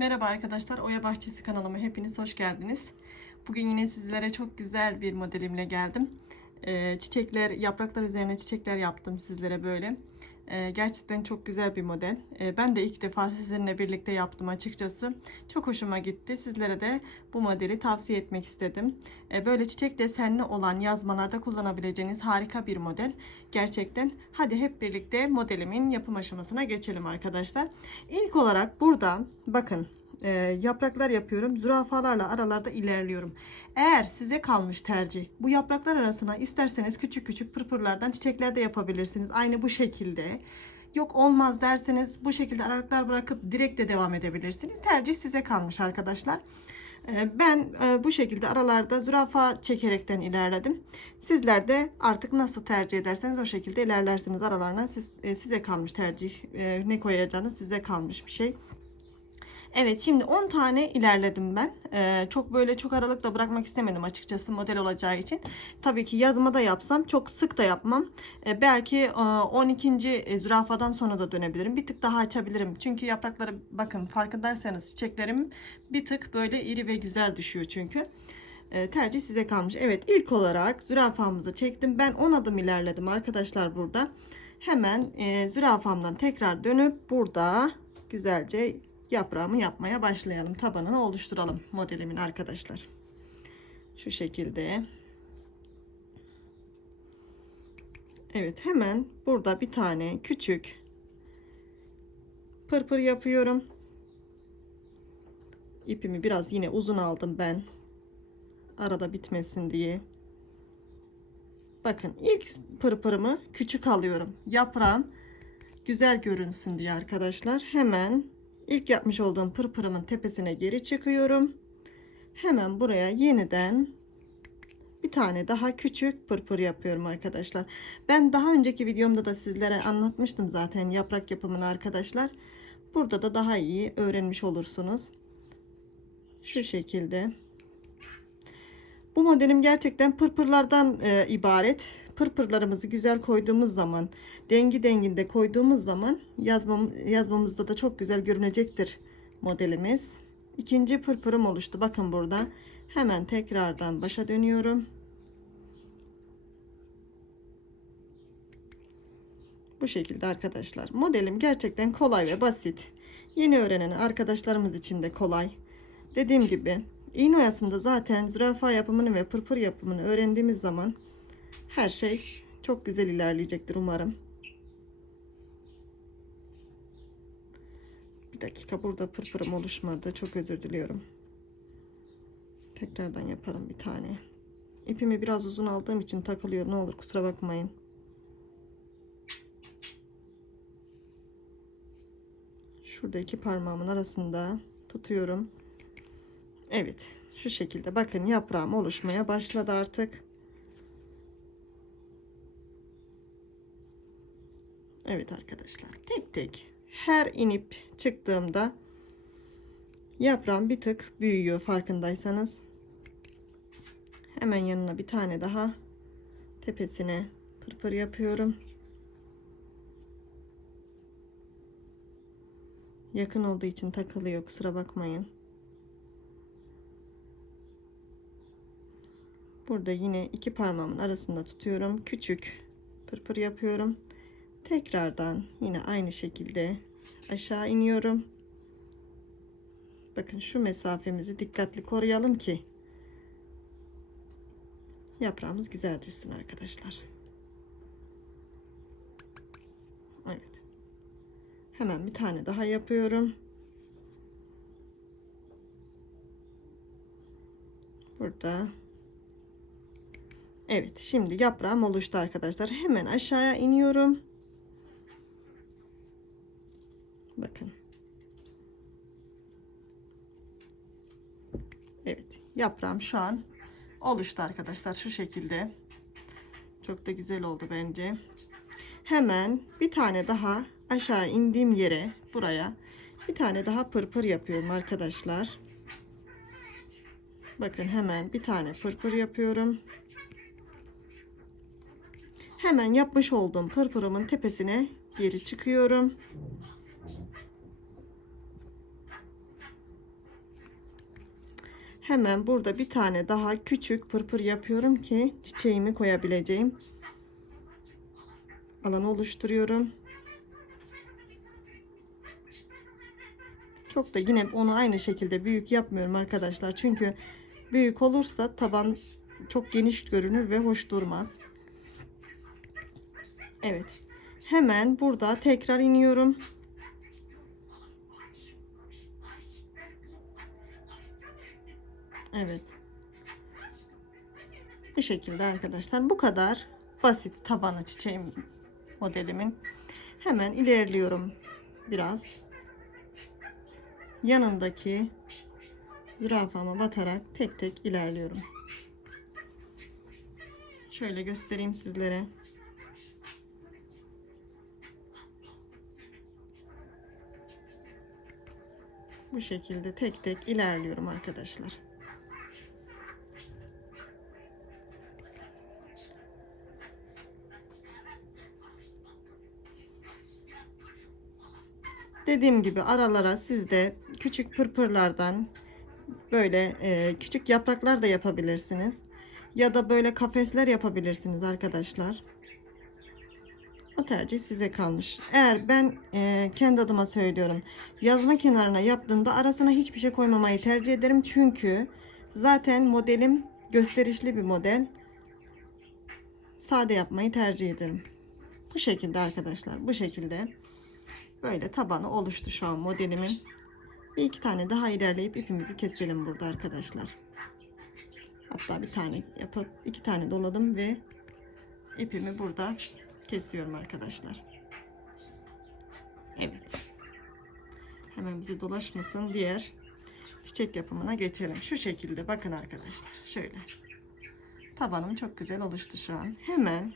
Merhaba arkadaşlar, Oya Bahçesi kanalıma hepiniz hoş geldiniz. Bugün yine sizlere çok güzel bir modelimle geldim. Ee, çiçekler, yapraklar üzerine çiçekler yaptım sizlere böyle. Ee, gerçekten çok güzel bir model. Ee, ben de ilk defa sizinle birlikte yaptım açıkçası. Çok hoşuma gitti. Sizlere de bu modeli tavsiye etmek istedim. Ee, böyle çiçek desenli olan yazmalarda kullanabileceğiniz harika bir model. Gerçekten. Hadi hep birlikte modelimin yapım aşamasına geçelim arkadaşlar. İlk olarak burada bakın e, yapraklar yapıyorum. Zürafalarla aralarda ilerliyorum. Eğer size kalmış tercih bu yapraklar arasına isterseniz küçük küçük pırpırlardan çiçekler de yapabilirsiniz. Aynı bu şekilde. Yok olmaz derseniz bu şekilde aralıklar bırakıp direkt de devam edebilirsiniz. Tercih size kalmış arkadaşlar. E, Ben e, bu şekilde aralarda zürafa çekerekten ilerledim. Sizler de artık nasıl tercih ederseniz o şekilde ilerlersiniz aralarına. Siz, e, size kalmış tercih. Ne koyacağınız size kalmış bir şey. Evet şimdi 10 tane ilerledim ben. Ee, çok böyle çok aralıkla bırakmak istemedim açıkçası model olacağı için. Tabii ki yazmada yapsam çok sık da yapmam. Ee, belki e, 12. zürafadan sonra da dönebilirim. Bir tık daha açabilirim. Çünkü yaprakları bakın farkındaysanız çiçeklerim bir tık böyle iri ve güzel düşüyor çünkü. Ee, tercih size kalmış. Evet ilk olarak zürafamızı çektim. Ben 10 adım ilerledim arkadaşlar burada. Hemen e, zürafamdan tekrar dönüp burada güzelce yaprağımı yapmaya başlayalım. Tabanını oluşturalım modelimin arkadaşlar. Şu şekilde. Evet hemen burada bir tane küçük pırpır yapıyorum. İpimi biraz yine uzun aldım ben. Arada bitmesin diye. Bakın ilk pırpırımı küçük alıyorum. Yaprağım güzel görünsün diye arkadaşlar. Hemen İlk yapmış olduğum pırpırımın tepesine geri çıkıyorum. Hemen buraya yeniden bir tane daha küçük pırpır yapıyorum arkadaşlar. Ben daha önceki videomda da sizlere anlatmıştım zaten yaprak yapımını arkadaşlar. Burada da daha iyi öğrenmiş olursunuz. Şu şekilde. Bu modelim gerçekten pırpırlardan e, ibaret pırpırlarımızı güzel koyduğumuz zaman dengi denginde koyduğumuz zaman yazmam, yazmamızda da çok güzel görünecektir modelimiz. İkinci pırpırım oluştu. Bakın burada hemen tekrardan başa dönüyorum. Bu şekilde arkadaşlar. Modelim gerçekten kolay ve basit. Yeni öğrenen arkadaşlarımız için de kolay. Dediğim gibi iğne oyasında zaten zürafa yapımını ve pırpır yapımını öğrendiğimiz zaman her şey çok güzel ilerleyecektir umarım. Bir dakika burada pırpırım oluşmadı. Çok özür diliyorum. Tekrardan yaparım bir tane. İpimi biraz uzun aldığım için takılıyor. Ne olur kusura bakmayın. Şurada iki parmağımın arasında tutuyorum. Evet. Şu şekilde bakın yaprağım oluşmaya başladı artık. Evet arkadaşlar tek tek her inip çıktığımda yaprağım bir tık büyüyor farkındaysanız. Hemen yanına bir tane daha tepesine pırpır yapıyorum. Yakın olduğu için takılıyor kusura bakmayın. Burada yine iki parmağımın arasında tutuyorum. Küçük pırpır yapıyorum. Tekrardan yine aynı şekilde aşağı iniyorum. Bakın şu mesafemizi dikkatli koruyalım ki yaprağımız güzel düşsün arkadaşlar. Evet. Hemen bir tane daha yapıyorum. Burada Evet şimdi yaprağım oluştu arkadaşlar. Hemen aşağıya iniyorum. Bakın. Evet yaprağım şu an oluştu arkadaşlar şu şekilde. Çok da güzel oldu bence. Hemen bir tane daha aşağı indiğim yere buraya bir tane daha pırpır yapıyorum arkadaşlar. Bakın hemen bir tane pırpır yapıyorum. Hemen yapmış olduğum pırpırımın tepesine geri çıkıyorum. Hemen burada bir tane daha küçük pırpır yapıyorum ki çiçeğimi koyabileceğim. Alanı oluşturuyorum. Çok da yine onu aynı şekilde büyük yapmıyorum arkadaşlar. Çünkü büyük olursa taban çok geniş görünür ve hoş durmaz. Evet. Hemen burada tekrar iniyorum. Evet. Bu şekilde arkadaşlar. Bu kadar basit tabanı çiçeğim modelimin. Hemen ilerliyorum biraz. Yanındaki zürafama batarak tek tek ilerliyorum. Şöyle göstereyim sizlere. Bu şekilde tek tek ilerliyorum arkadaşlar. Dediğim gibi aralara siz de küçük pırpırlardan böyle e, küçük yapraklar da yapabilirsiniz. Ya da böyle kafesler yapabilirsiniz arkadaşlar. O tercih size kalmış. Eğer ben e, kendi adıma söylüyorum. Yazma kenarına yaptığımda arasına hiçbir şey koymamayı tercih ederim. Çünkü zaten modelim gösterişli bir model. Sade yapmayı tercih ederim. Bu şekilde arkadaşlar. Bu şekilde. Böyle tabanı oluştu şu an modelimin. Bir iki tane daha ilerleyip ipimizi keselim burada arkadaşlar. Hatta bir tane yapıp iki tane doladım ve ipimi burada kesiyorum arkadaşlar. Evet. Hemen bize dolaşmasın diğer çiçek yapımına geçelim. Şu şekilde bakın arkadaşlar. Şöyle. Tabanım çok güzel oluştu şu an. Hemen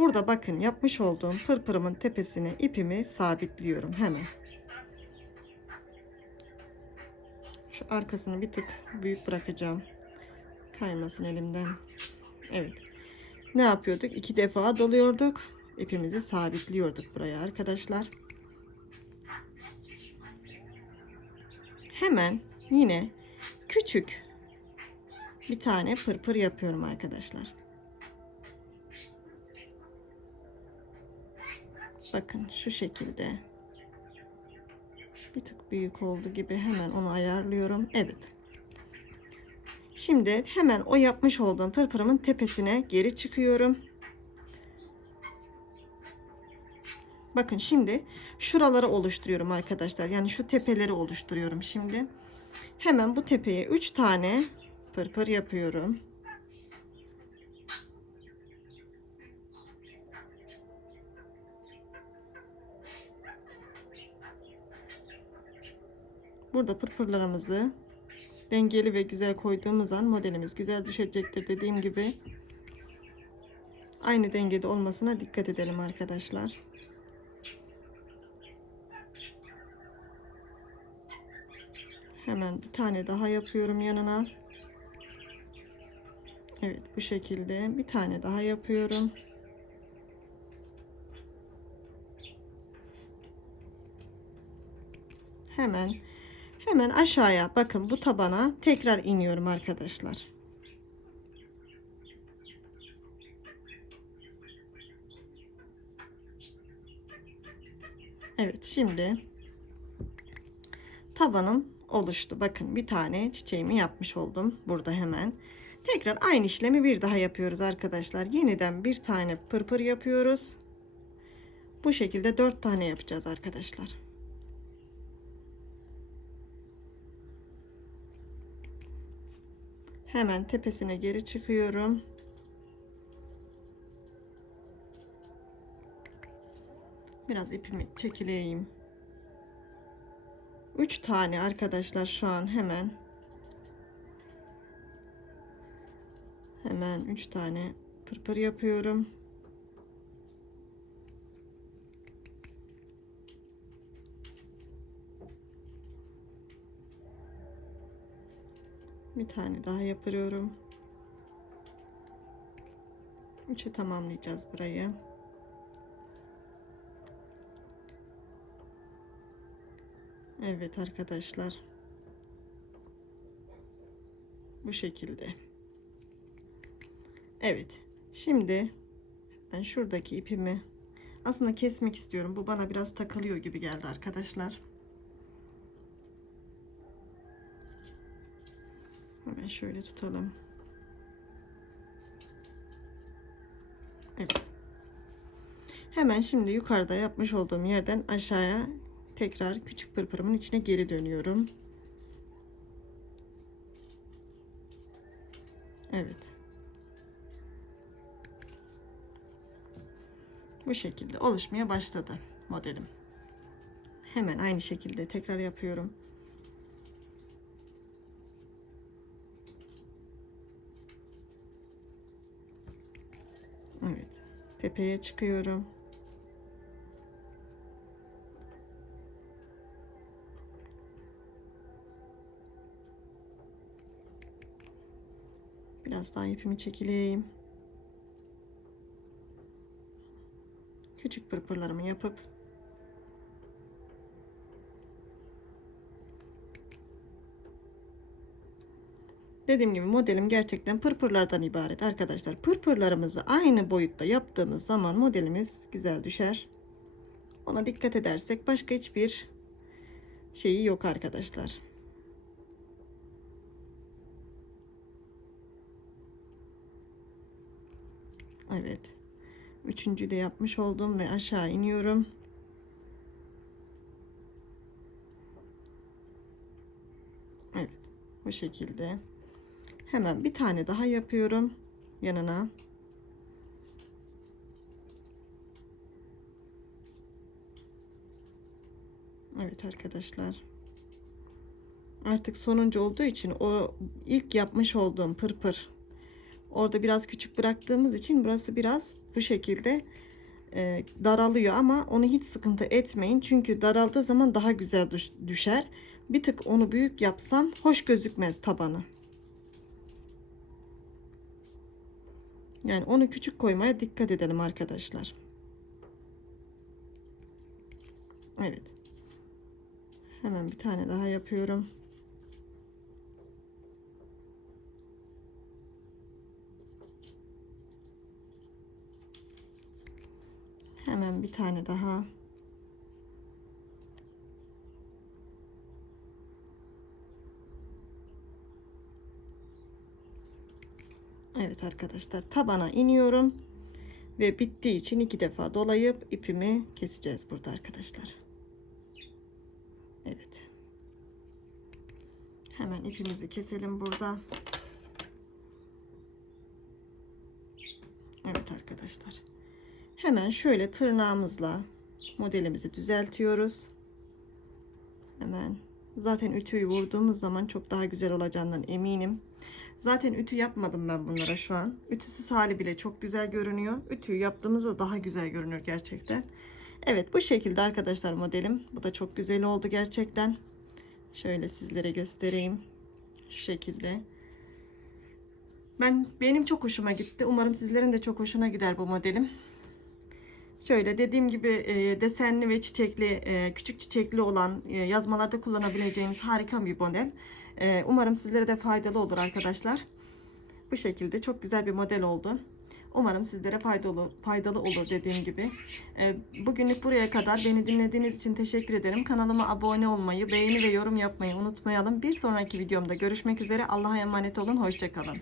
burada bakın yapmış olduğum pırpırımın tepesine ipimi sabitliyorum hemen. Şu arkasını bir tık büyük bırakacağım. Kaymasın elimden. Evet. Ne yapıyorduk? İki defa doluyorduk. İpimizi sabitliyorduk buraya arkadaşlar. Hemen yine küçük bir tane pırpır yapıyorum arkadaşlar. Bakın şu şekilde. Bir tık büyük oldu gibi hemen onu ayarlıyorum. Evet. Şimdi hemen o yapmış olduğum pırpırımın tepesine geri çıkıyorum. Bakın şimdi şuraları oluşturuyorum arkadaşlar. Yani şu tepeleri oluşturuyorum şimdi. Hemen bu tepeye 3 tane pırpır yapıyorum. Burada pırpırlarımızı dengeli ve güzel koyduğumuz an modelimiz güzel düşecektir dediğim gibi. Aynı dengede olmasına dikkat edelim arkadaşlar. Hemen bir tane daha yapıyorum yanına. Evet bu şekilde bir tane daha yapıyorum. Hemen hemen aşağıya bakın bu tabana tekrar iniyorum arkadaşlar. Evet şimdi tabanım oluştu. Bakın bir tane çiçeğimi yapmış oldum. Burada hemen. Tekrar aynı işlemi bir daha yapıyoruz arkadaşlar. Yeniden bir tane pırpır yapıyoruz. Bu şekilde dört tane yapacağız arkadaşlar. Hemen tepesine geri çıkıyorum. Biraz ipimi çekileyim. 3 tane arkadaşlar şu an hemen hemen 3 tane pırpır yapıyorum. Bir tane daha yapıyorum. 3'e tamamlayacağız burayı. Evet arkadaşlar. Bu şekilde. Evet. Şimdi ben şuradaki ipimi aslında kesmek istiyorum. Bu bana biraz takılıyor gibi geldi arkadaşlar. Hemen şöyle tutalım. Evet. Hemen şimdi yukarıda yapmış olduğum yerden aşağıya tekrar küçük pırpırımın içine geri dönüyorum. Evet. Bu şekilde oluşmaya başladı modelim. Hemen aynı şekilde tekrar yapıyorum. Evet. Tepeye çıkıyorum. Biraz daha ipimi çekileyim. Küçük pırpırlarımı yapıp Dediğim gibi modelim gerçekten pırpırlardan ibaret arkadaşlar. Pırpırlarımızı aynı boyutta yaptığımız zaman modelimiz güzel düşer. Ona dikkat edersek başka hiçbir şeyi yok arkadaşlar. Evet. Üçüncü de yapmış oldum ve aşağı iniyorum. Evet. Bu şekilde. Hemen bir tane daha yapıyorum yanına. Evet arkadaşlar. Artık sonuncu olduğu için o ilk yapmış olduğum pırpır orada biraz küçük bıraktığımız için burası biraz bu şekilde e, daralıyor ama onu hiç sıkıntı etmeyin. Çünkü daraldığı zaman daha güzel düş düşer. Bir tık onu büyük yapsam hoş gözükmez tabanı. Yani onu küçük koymaya dikkat edelim arkadaşlar. Evet. Hemen bir tane daha yapıyorum. Hemen bir tane daha. Evet arkadaşlar tabana iniyorum ve bittiği için iki defa dolayıp ipimi keseceğiz burada arkadaşlar. Evet. Hemen ipimizi keselim burada. Evet arkadaşlar. Hemen şöyle tırnağımızla modelimizi düzeltiyoruz. Hemen zaten ütüyü vurduğumuz zaman çok daha güzel olacağından eminim. Zaten ütü yapmadım ben bunlara şu an. Ütüsüz hali bile çok güzel görünüyor. Ütüyü yaptığımızda daha güzel görünür gerçekten. Evet bu şekilde arkadaşlar modelim. Bu da çok güzel oldu gerçekten. Şöyle sizlere göstereyim. Şu şekilde. Ben benim çok hoşuma gitti. Umarım sizlerin de çok hoşuna gider bu modelim. Şöyle dediğim gibi e, desenli ve çiçekli, e, küçük çiçekli olan e, yazmalarda kullanabileceğiniz harika bir model. E, umarım sizlere de faydalı olur arkadaşlar. Bu şekilde çok güzel bir model oldu. Umarım sizlere faydalı, faydalı olur dediğim gibi. E, bugünlük buraya kadar beni dinlediğiniz için teşekkür ederim. Kanalıma abone olmayı, beğeni ve yorum yapmayı unutmayalım. Bir sonraki videomda görüşmek üzere. Allah'a emanet olun. Hoşçakalın.